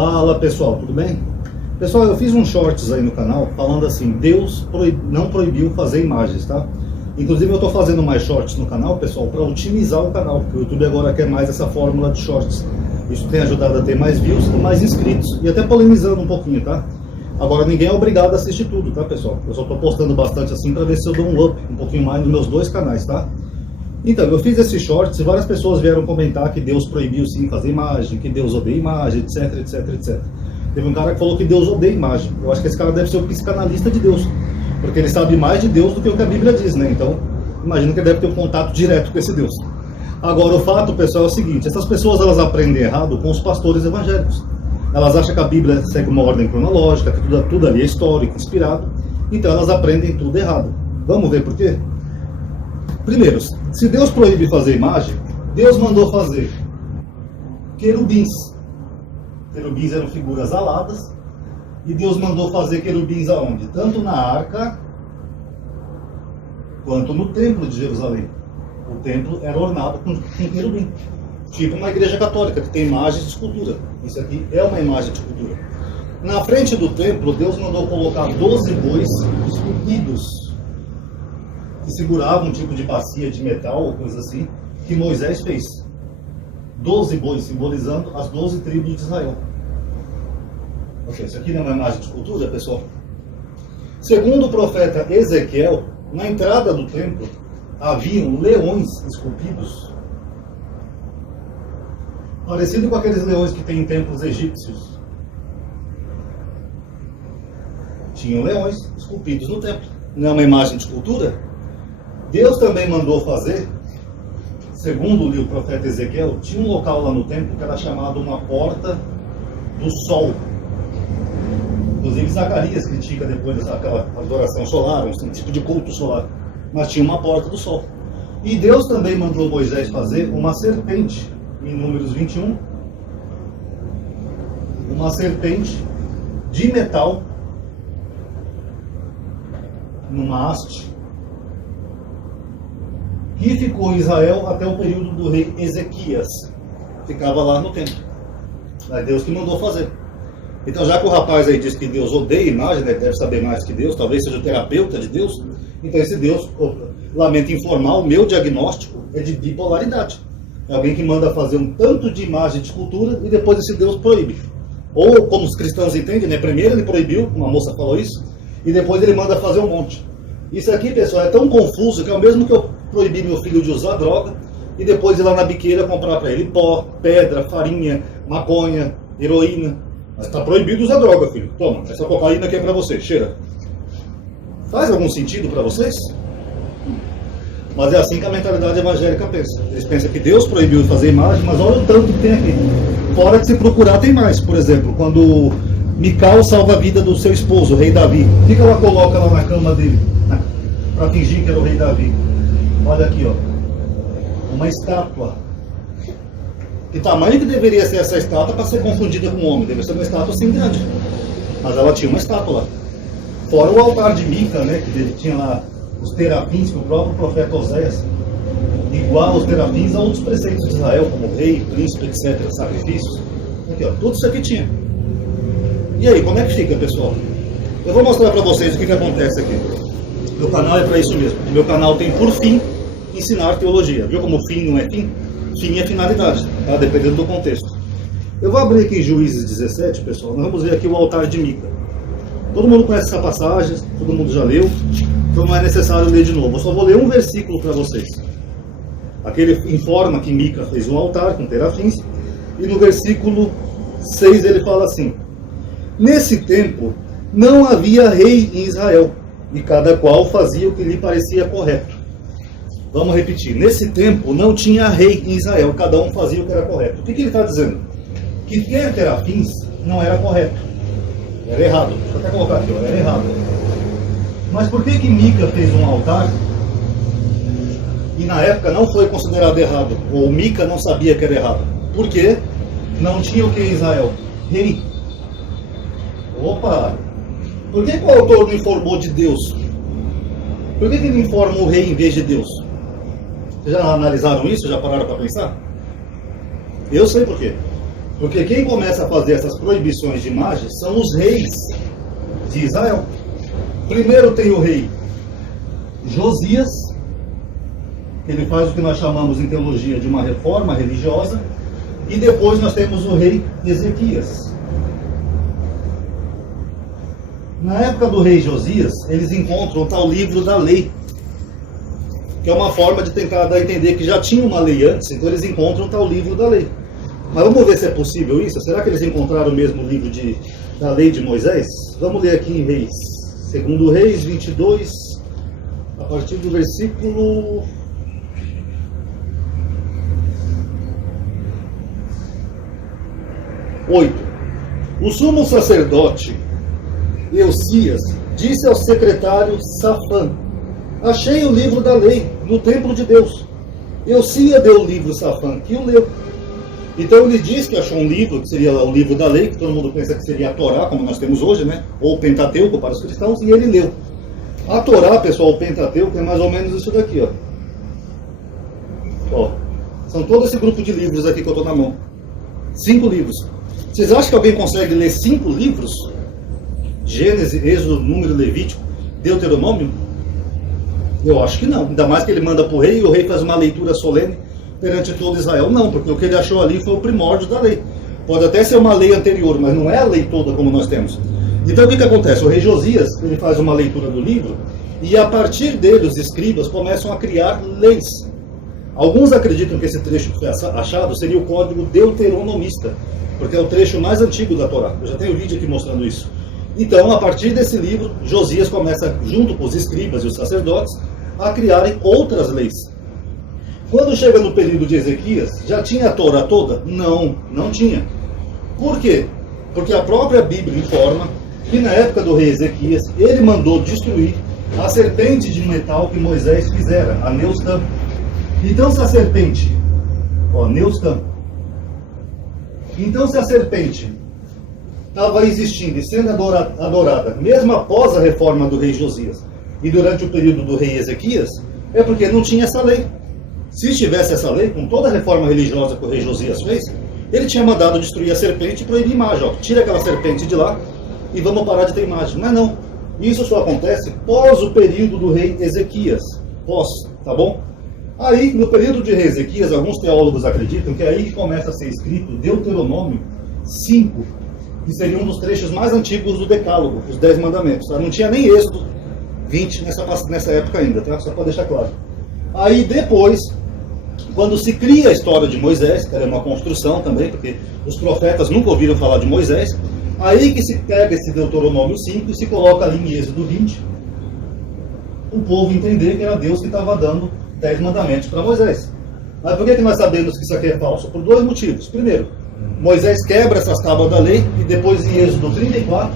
Fala pessoal, tudo bem? Pessoal, eu fiz uns shorts aí no canal falando assim, Deus não proibiu fazer imagens, tá? Inclusive eu estou fazendo mais shorts no canal, pessoal, para otimizar o canal, porque o YouTube agora quer mais essa fórmula de shorts. Isso tem ajudado a ter mais views e mais inscritos, e até polemizando um pouquinho, tá? Agora ninguém é obrigado a assistir tudo, tá pessoal? Eu só estou postando bastante assim para ver se eu dou um up um pouquinho mais nos meus dois canais, tá? Então, eu fiz esses shorts e várias pessoas vieram comentar que Deus proibiu sim fazer imagem, que Deus odeia imagem, etc, etc, etc. Teve um cara que falou que Deus odeia imagem. Eu acho que esse cara deve ser o psicanalista de Deus, porque ele sabe mais de Deus do que o que a Bíblia diz, né? Então, imagino que ele deve ter um contato direto com esse Deus. Agora, o fato, pessoal, é o seguinte, essas pessoas elas aprendem errado com os pastores evangélicos. Elas acham que a Bíblia segue uma ordem cronológica, que tudo ali é histórico, inspirado, então elas aprendem tudo errado. Vamos ver por quê? Primeiro, se Deus proíbe fazer imagem, Deus mandou fazer querubins. Querubins eram figuras aladas, e Deus mandou fazer querubins aonde? Tanto na arca, quanto no templo de Jerusalém. O templo era ornado com querubim. Tipo uma igreja católica, que tem imagens de escultura. Isso aqui é uma imagem de escultura. Na frente do templo, Deus mandou colocar 12 bois esculpidos, que seguravam um tipo de bacia de metal ou coisa assim, que Moisés fez. 12 bois simbolizando as 12 tribos de Israel. Ok, isso aqui não é uma imagem de escultura, pessoal? Segundo o profeta Ezequiel, na entrada do templo haviam leões esculpidos, parecido com aqueles leões que tem em templos egípcios. Tinham leões esculpidos no templo. Não é uma imagem de escultura? Deus também mandou fazer, segundo o profeta Ezequiel, tinha um local lá no templo que era chamado uma porta do sol. Inclusive Zacarias critica depois aquela adoração solar, um tipo de culto solar. Mas tinha uma porta do sol. E Deus também mandou Moisés fazer uma serpente, em Números 21, uma serpente de metal, numa haste, que ficou em Israel até o período do rei Ezequias. Ficava lá no templo. É Deus que mandou fazer. Então, já que o rapaz aí diz que Deus odeia imagem, né, deve saber mais que Deus, talvez seja o terapeuta de Deus, então esse Deus, lamento informar, o meu diagnóstico é de bipolaridade. É alguém que manda fazer um tanto de imagem de escultura e depois esse Deus proíbe. Ou, como os cristãos entendem, né, primeiro ele proibiu, uma moça falou isso, e depois ele manda fazer um monte. Isso aqui, pessoal, é tão confuso que é o mesmo que eu proibir meu filho de usar droga e depois ir lá na biqueira comprar para ele pó, pedra, farinha, maconha, heroína. Mas está proibido usar droga, filho. Toma, essa cocaína aqui é para você, cheira. Faz algum sentido para vocês? Mas é assim que a mentalidade evangélica pensa. Eles pensam que Deus proibiu de fazer imagem, mas olha o tanto que tem aqui. Fora que se procurar tem mais. Por exemplo, quando Mical salva a vida do seu esposo, o rei Davi, o que ela coloca lá na cama dele? Para fingir que era o rei Davi. Olha aqui, ó, uma estátua. Que tamanho que deveria ser essa estátua para ser confundida com um homem? Deve ser uma estátua assim grande. Mas ela tinha uma estátua lá. Fora o altar de Mica, né, que ele tinha lá os terafins, que o próprio profeta Oséias iguala os terafins a outros preceitos de Israel, como rei, príncipe, etc., sacrifícios. Aqui, ó, tudo isso aqui tinha. E aí, como é que fica, pessoal? Eu vou mostrar para vocês o que acontece aqui. Meu canal é para isso mesmo. O meu canal tem por fim ensinar teologia. Viu como fim não é fim? Fim é finalidade, tá? Dependendo do contexto. Eu vou abrir aqui Juízes 17, pessoal. Nós vamos ver aqui o altar de Mica. Todo mundo conhece essa passagem, todo mundo já leu, então não é necessário ler de novo. Eu só vou ler um versículo para vocês. Aqui ele informa que Mica fez um altar com terafins, e no versículo 6 ele fala assim: nesse tempo não havia rei em Israel, e cada qual fazia o que lhe parecia correto. Vamos repetir. Nesse tempo não tinha rei em Israel, cada um fazia o que era correto. O que ele está dizendo? Que ter terafins não era correto. Era errado. Deixa eu até colocar aqui, ó, era errado. Mas por que Mica fez um altar e na época não foi considerado errado? Ou Mica não sabia que era errado? Porque não tinha o que em Israel? Rei. Opa! Por que o autor não informou de Deus? Por que ele informa o rei em vez de Deus? Vocês já analisaram isso? Já pararam para pensar? Eu sei por quê. Porque quem começa a fazer essas proibições de imagens são os reis de Israel. Primeiro tem o rei Josias, ele faz o que nós chamamos em teologia de uma reforma religiosa, e depois nós temos o rei Ezequias. Na época do rei Josias, eles encontram o tal livro da lei, que é uma forma de tentar dar a entender que já tinha uma lei antes, então eles encontram o tal livro da lei. Mas vamos ver se é possível isso? Será que eles encontraram o mesmo livro da lei de Moisés? Vamos ler aqui em Reis. Segundo Reis 22, a partir do versículo 8. O sumo sacerdote Eucias disse ao secretário Safã: achei o livro da lei no templo de Deus. Eucias deu o livro a Safã, que o leu. Então ele diz que achou um livro, que seria o livro da lei, que todo mundo pensa que seria a Torá, como nós temos hoje, né? Ou o Pentateuco para os cristãos, e ele leu. A Torá, pessoal, o Pentateuco é mais ou menos isso daqui, ó. São todo esse grupo de livros aqui que eu estou na mão. 5 livros. Vocês acham que alguém consegue ler 5 livros? Gênesis, Êxodo, Número, Levítico, Deuteronômio? Eu acho que não. Ainda mais que ele manda para o rei e o rei faz uma leitura solene perante todo Israel. Não, porque o que ele achou ali foi o primórdio da lei. Pode até ser uma lei anterior, mas não é a lei toda como nós temos. Então o que acontece? O rei Josias, ele faz uma leitura do livro e a partir dele os escribas começam a criar leis. Alguns acreditam que esse trecho que foi achado seria o código deuteronomista, porque é o trecho mais antigo da Torá. Eu já tenho vídeo aqui mostrando isso. Então, a partir desse livro, Josias começa, junto com os escribas e os sacerdotes, a criarem outras leis. Quando chega no período de Ezequias, já tinha a Torá toda? Não, não tinha. Por quê? Porque a própria Bíblia informa que na época do rei Ezequias, ele mandou destruir a serpente de metal que Moisés fizera, a Neustam. Então, se a serpente, Neustam. Então, se a serpente estava existindo e sendo adorada, mesmo após a reforma do rei Josias e durante o período do rei Ezequias, é porque não tinha essa lei. Se tivesse essa lei, com toda a reforma religiosa que o rei Josias fez, ele tinha mandado destruir a serpente e proibir imagem. Tira aquela serpente de lá e vamos parar de ter imagem. Mas não. Isso só acontece pós o período do rei Ezequias. Tá bom? Aí, no período de rei Ezequias, alguns teólogos acreditam que é aí que começa a ser escrito Deuteronômio 5, que seria um dos trechos mais antigos do Decálogo, os 10 mandamentos. Tá? Não tinha nem Êxodo 20 nessa época ainda, tá? Só para deixar claro. Aí depois, quando se cria a história de Moisés, que era uma construção também, porque os profetas nunca ouviram falar de Moisés, aí que se pega esse Deuteronômio 5 e se coloca ali em Êxodo 20, o povo entender que era Deus que estava dando 10 mandamentos para Moisés. Mas por que nós sabemos que isso aqui é falso? Por 2 motivos. Primeiro, Moisés quebra essas tábuas da lei e depois em Êxodo 34,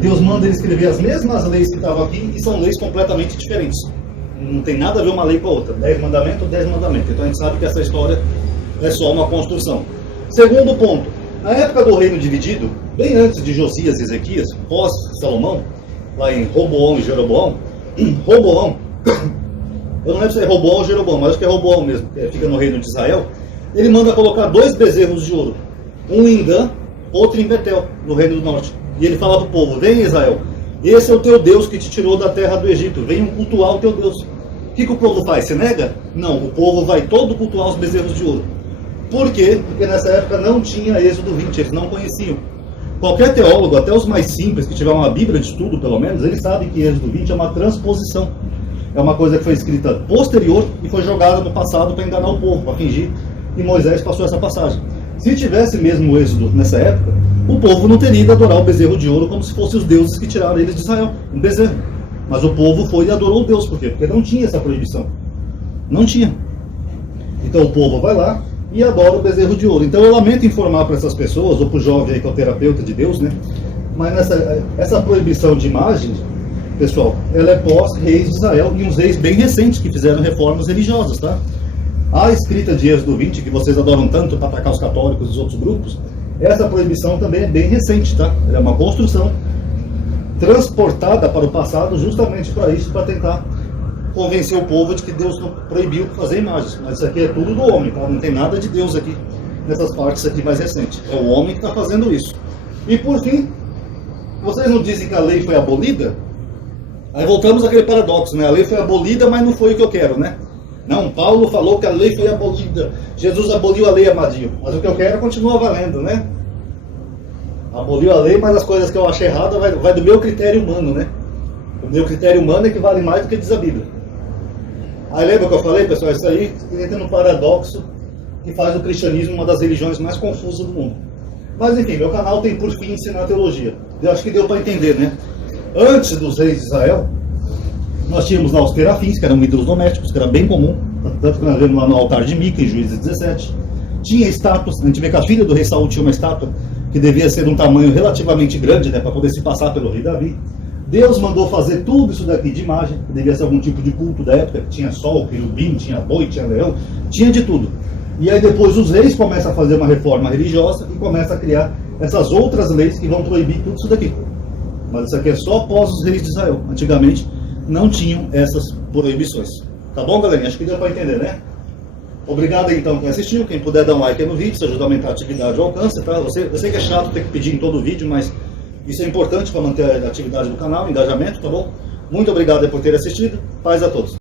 Deus manda ele escrever as mesmas leis que estavam aqui e são leis completamente diferentes. Não tem nada a ver uma lei com a outra. 10 mandamentos, 10 mandamentos. Então a gente sabe que essa história é só uma construção. Segundo ponto, na época do reino dividido, bem antes de Josias e Ezequias, pós-Salomão, lá em Roboão e Jeroboão, Roboão, eu não lembro se é Roboão ou Jeroboão, mas acho que é Roboão mesmo, que fica no reino de Israel, ele manda colocar 2 bezerros de ouro, um em Dan, outro em Betel, no reino do norte. E ele fala para o povo: vem Israel, esse é o teu Deus que te tirou da terra do Egito, venham cultuar o teu Deus. O que o povo faz? Se nega? Não, o povo vai todo cultuar os bezerros de ouro. Por quê? Porque nessa época não tinha Êxodo 20, eles não conheciam. Qualquer teólogo, até os mais simples, que tiver uma Bíblia de estudo pelo menos, eles sabem que Êxodo 20 é uma transposição. É uma coisa que foi escrita posterior e foi jogada no passado para enganar o povo, para fingir que Moisés passou essa passagem. Se tivesse mesmo o Êxodo nessa época, o povo não teria ido adorar o bezerro de ouro como se fossem os deuses que tiraram eles de Israel, um bezerro. Mas o povo foi e adorou o Deus. Por quê? Porque não tinha essa proibição. Não tinha. Então o povo vai lá e adora o bezerro de ouro. Então eu lamento informar para essas pessoas, ou para o jovem aí que é o terapeuta de Deus, né? Mas essa proibição de imagens, pessoal, ela é pós-reis de Israel e uns reis bem recentes que fizeram reformas religiosas, tá? A escrita de Êxodo 20, que vocês adoram tanto para atacar os católicos e os outros grupos, essa proibição também é bem recente, tá? Ela é uma construção transportada para o passado justamente para isso, para tentar convencer o povo de que Deus não proibiu fazer imagens. Mas isso aqui é tudo do homem, tá? Não tem nada de Deus aqui nessas partes aqui mais recentes. É o homem que está fazendo isso. E por fim, vocês não dizem que a lei foi abolida? Aí voltamos àquele paradoxo, né? A lei foi abolida, mas não foi o que eu quero, né? Não, Paulo falou que a lei foi abolida. Jesus aboliu a lei, amadinho. Mas o que eu quero continua valendo, né? Aboliu a lei, mas as coisas que eu acho errada vai do meu critério humano, né? O meu critério humano é que vale mais do que diz a Bíblia. Aí lembra o que eu falei, pessoal? Isso aí entra no paradoxo que faz do cristianismo uma das religiões mais confusas do mundo. Mas enfim, meu canal tem por fim ensinar teologia. Eu acho que deu para entender, né? Antes dos reis de Israel, nós tínhamos lá os terafins, que eram ídolos domésticos, que era bem comum, tanto que nós vemos lá no altar de Mica, em Juízes 17. Tinha estátuas, a gente vê que a filha do rei Saul tinha uma estátua que devia ser de um tamanho relativamente grande, né, para poder se passar pelo rei Davi. Deus mandou fazer tudo isso daqui de imagem, que devia ser algum tipo de culto da época, que tinha sol, querubim, tinha boi, tinha leão, tinha de tudo. E aí depois os reis começam a fazer uma reforma religiosa e começam a criar essas outras leis que vão proibir tudo isso daqui. Mas isso aqui é só após os reis de Israel. Antigamente não tinham essas proibições. Tá bom, galerinha? Acho que deu para entender, né? Obrigado então quem assistiu. Quem puder dar um like aí no vídeo, isso ajuda a aumentar a atividade e o alcance, tá? Eu sei que é chato ter que pedir em todo o vídeo, mas isso é importante para manter a atividade do canal, o engajamento, tá bom? Muito obrigado aí por ter assistido. Paz a todos.